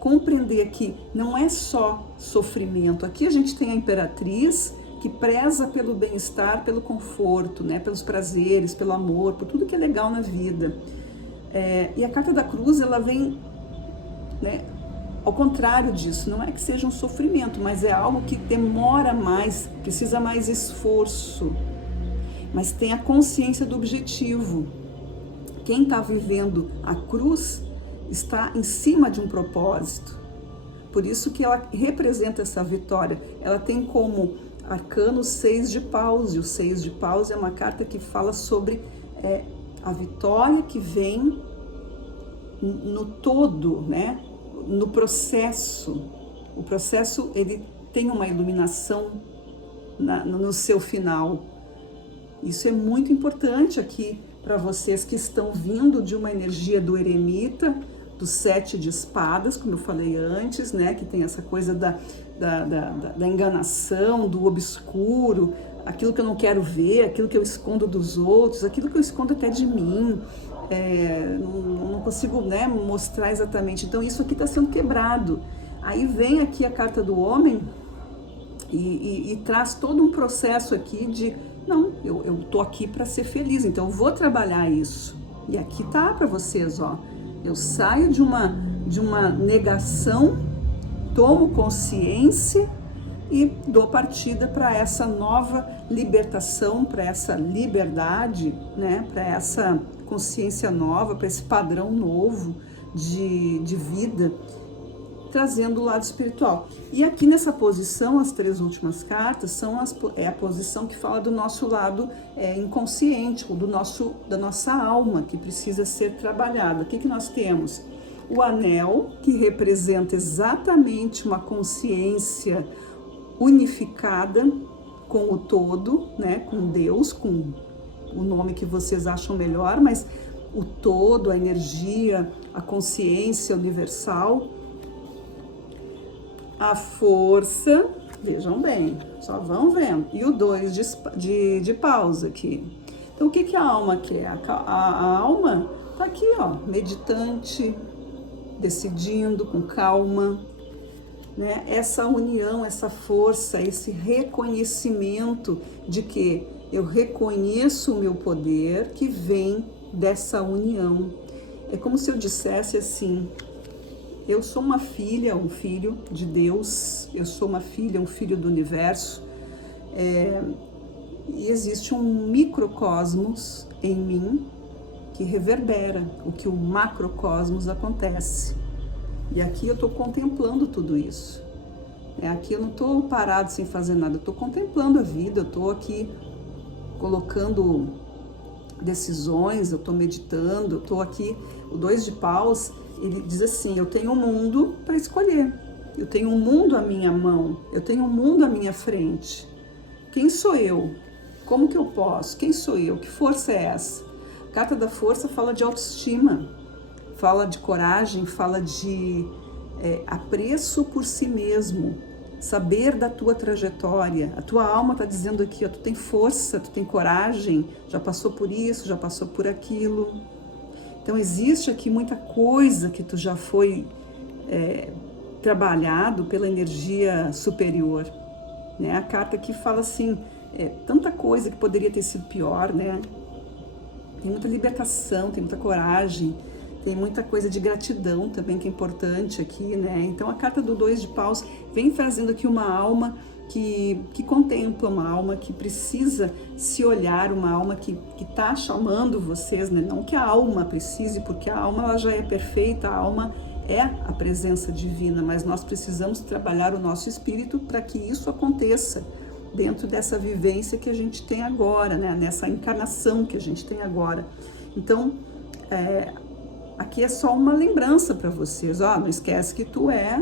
compreender que não é só sofrimento. Aqui a gente tem a imperatriz que preza pelo bem-estar, pelo conforto, né, pelos prazeres, pelo amor, por tudo que é legal na vida. E a carta da cruz, ela vem, né, ao contrário disso, não é que seja um sofrimento, mas é algo que demora mais, precisa mais esforço, mas tem a consciência do objetivo. Quem está vivendo a cruz está em cima de um propósito. Por isso que ela representa essa vitória. Ela tem como arcano o 6 de paus, e o 6 de paus é uma carta que fala sobre a vitória que vem no todo, né? No processo. O processo, ele tem uma iluminação no seu final. Isso é muito importante aqui para vocês que estão vindo de uma energia do eremita, do 7 de espadas, como eu falei antes, né, que tem essa coisa da enganação, do obscuro, aquilo que eu não quero ver, aquilo que eu escondo dos outros, aquilo que eu escondo até de mim, não consigo, né, mostrar exatamente. Então isso aqui está sendo quebrado. Aí vem aqui a carta do homem e traz todo um processo aqui de, não, eu tô aqui para ser feliz, então eu vou trabalhar isso. E aqui tá para vocês, ó. Eu saio de uma negação, tomo consciência e dou partida para essa nova libertação, para essa liberdade, né? Para essa consciência nova, para esse padrão novo de vida. trazendo o lado espiritual. E aqui nessa posição, as 3 últimas cartas são a posição que fala do nosso lado inconsciente, ou da nossa alma, que precisa ser trabalhada. O que nós temos? O anel, que representa exatamente uma consciência unificada com o todo, né, com Deus, com o nome que vocês acham melhor, mas o todo, a energia, a consciência universal. A força, vejam bem, só vão vendo. E o 2 de paus aqui. Então, o que a alma quer? A alma tá aqui, ó, meditante, decidindo com calma, né? Essa união, essa força, esse reconhecimento de que eu reconheço o meu poder que vem dessa união. É como se eu dissesse assim: eu sou uma filha, um filho de Deus, eu sou uma filha, um filho do universo, e existe um microcosmos em mim que reverbera o que o macrocosmos acontece. E aqui eu estou contemplando tudo isso. Aqui eu não estou parado sem fazer nada, eu estou contemplando a vida, eu estou aqui colocando decisões, eu estou meditando, eu estou aqui. O 2 de paus, ele diz assim: eu tenho um mundo para escolher, eu tenho um mundo à minha mão, eu tenho um mundo à minha frente. Quem sou eu? Como que eu posso? Quem sou eu? Que força é essa? A carta da força fala de autoestima, fala de coragem, fala de apreço por si mesmo, saber da tua trajetória. A tua alma está dizendo aqui, ó, tu tem força, tu tem coragem, já passou por isso, já passou por aquilo. Então existe aqui muita coisa que tu já foi trabalhado pela energia superior, né? A carta aqui fala assim, tanta coisa que poderia ter sido pior, né? Tem muita libertação, tem muita coragem, tem muita coisa de gratidão também que é importante aqui, né? Então a carta do 2 de paus vem trazendo aqui uma alma que contempla, uma alma que precisa se olhar, uma alma que está chamando vocês, né? Não que a alma precise, porque a alma ela já é perfeita, a alma é a presença divina, mas nós precisamos trabalhar o nosso espírito para que isso aconteça dentro dessa vivência que a gente tem agora, né? Nessa encarnação que a gente tem agora. Então, aqui é só uma lembrança para vocês, ó, não esquece que tu é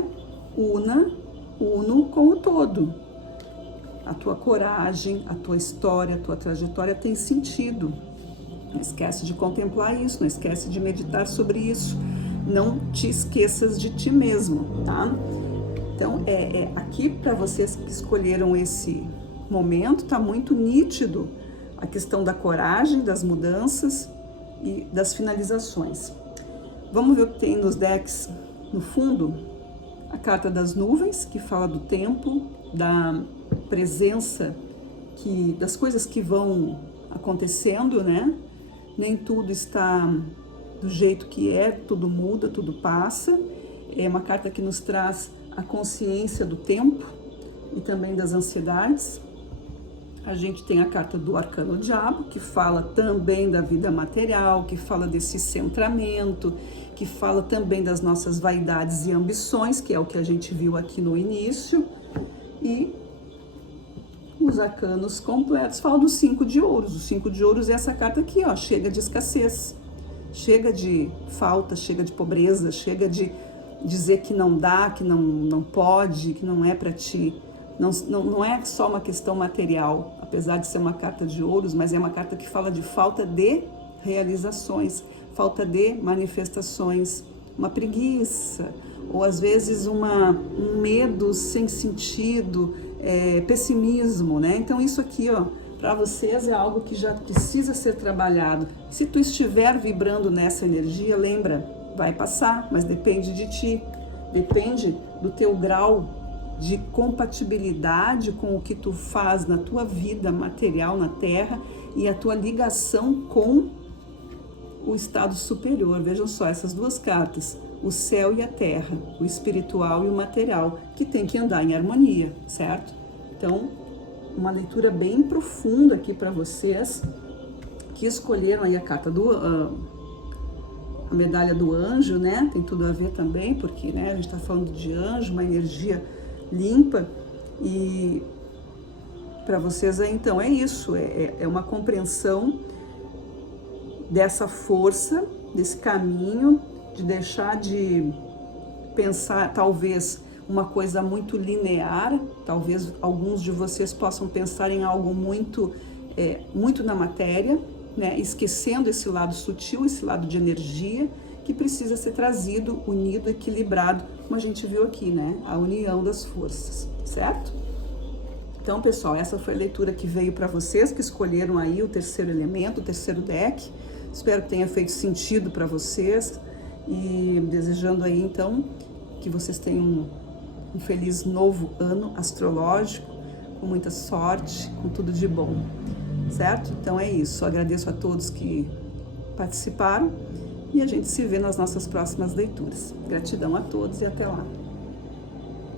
uno com o todo. A tua coragem, a tua história, a tua trajetória tem sentido. Não esquece de contemplar isso, não esquece de meditar sobre isso. Não te esqueças de ti mesmo, tá? Então, aqui para vocês que escolheram esse momento, tá muito nítido a questão da coragem, das mudanças e das finalizações. Vamos ver o que tem nos decks no fundo? A carta das nuvens, que fala do tempo, da presença, das coisas que vão acontecendo, né? Nem tudo está do jeito que é, tudo muda, tudo passa. É uma carta que nos traz a consciência do tempo e também das ansiedades. A gente tem a carta do Arcano Diabo, que fala também da vida material, que fala desse centramento, que fala também das nossas vaidades e ambições, que é o que a gente viu aqui no início. E os arcanos completos falam do 5 de ouros. O 5 de ouros é essa carta aqui, ó, chega de escassez, chega de falta, chega de pobreza, chega de dizer que não dá, que não pode, que não é para ti. Não é só uma questão material, apesar de ser uma carta de ouros, mas é uma carta que fala de falta de realizações, falta de manifestações, uma preguiça, ou às vezes um medo sem sentido, pessimismo, né? Então isso aqui, ó, para vocês é algo que já precisa ser trabalhado. Se tu estiver vibrando nessa energia, lembra, vai passar, mas depende de ti, depende do teu grau de compatibilidade com o que tu faz na tua vida material na Terra e a tua ligação com o estado superior. Vejam só essas duas cartas, o céu e a terra, o espiritual e o material, que tem que andar em harmonia, certo? Então, uma leitura bem profunda aqui para vocês que escolheram aí a carta a medalha do anjo, né? Tem tudo a ver também, porque, né, a gente está falando de anjo, uma energia limpa. E para vocês então é isso, é uma compreensão dessa força, desse caminho, de deixar de pensar talvez uma coisa muito linear. Talvez alguns de vocês possam pensar em algo muito na matéria, né? Esquecendo esse lado sutil, esse lado de energia que precisa ser trazido, unido, equilibrado, como a gente viu aqui, né? A união das forças, certo? Então, pessoal, essa foi a leitura que veio para vocês que escolheram aí o terceiro elemento, o terceiro deck. Espero que tenha feito sentido para vocês e desejando aí, então, que vocês tenham um feliz novo ano astrológico, com muita sorte, com tudo de bom, certo? Então é isso, agradeço a todos que participaram e a gente se vê nas nossas próximas leituras. Gratidão a todos e até lá!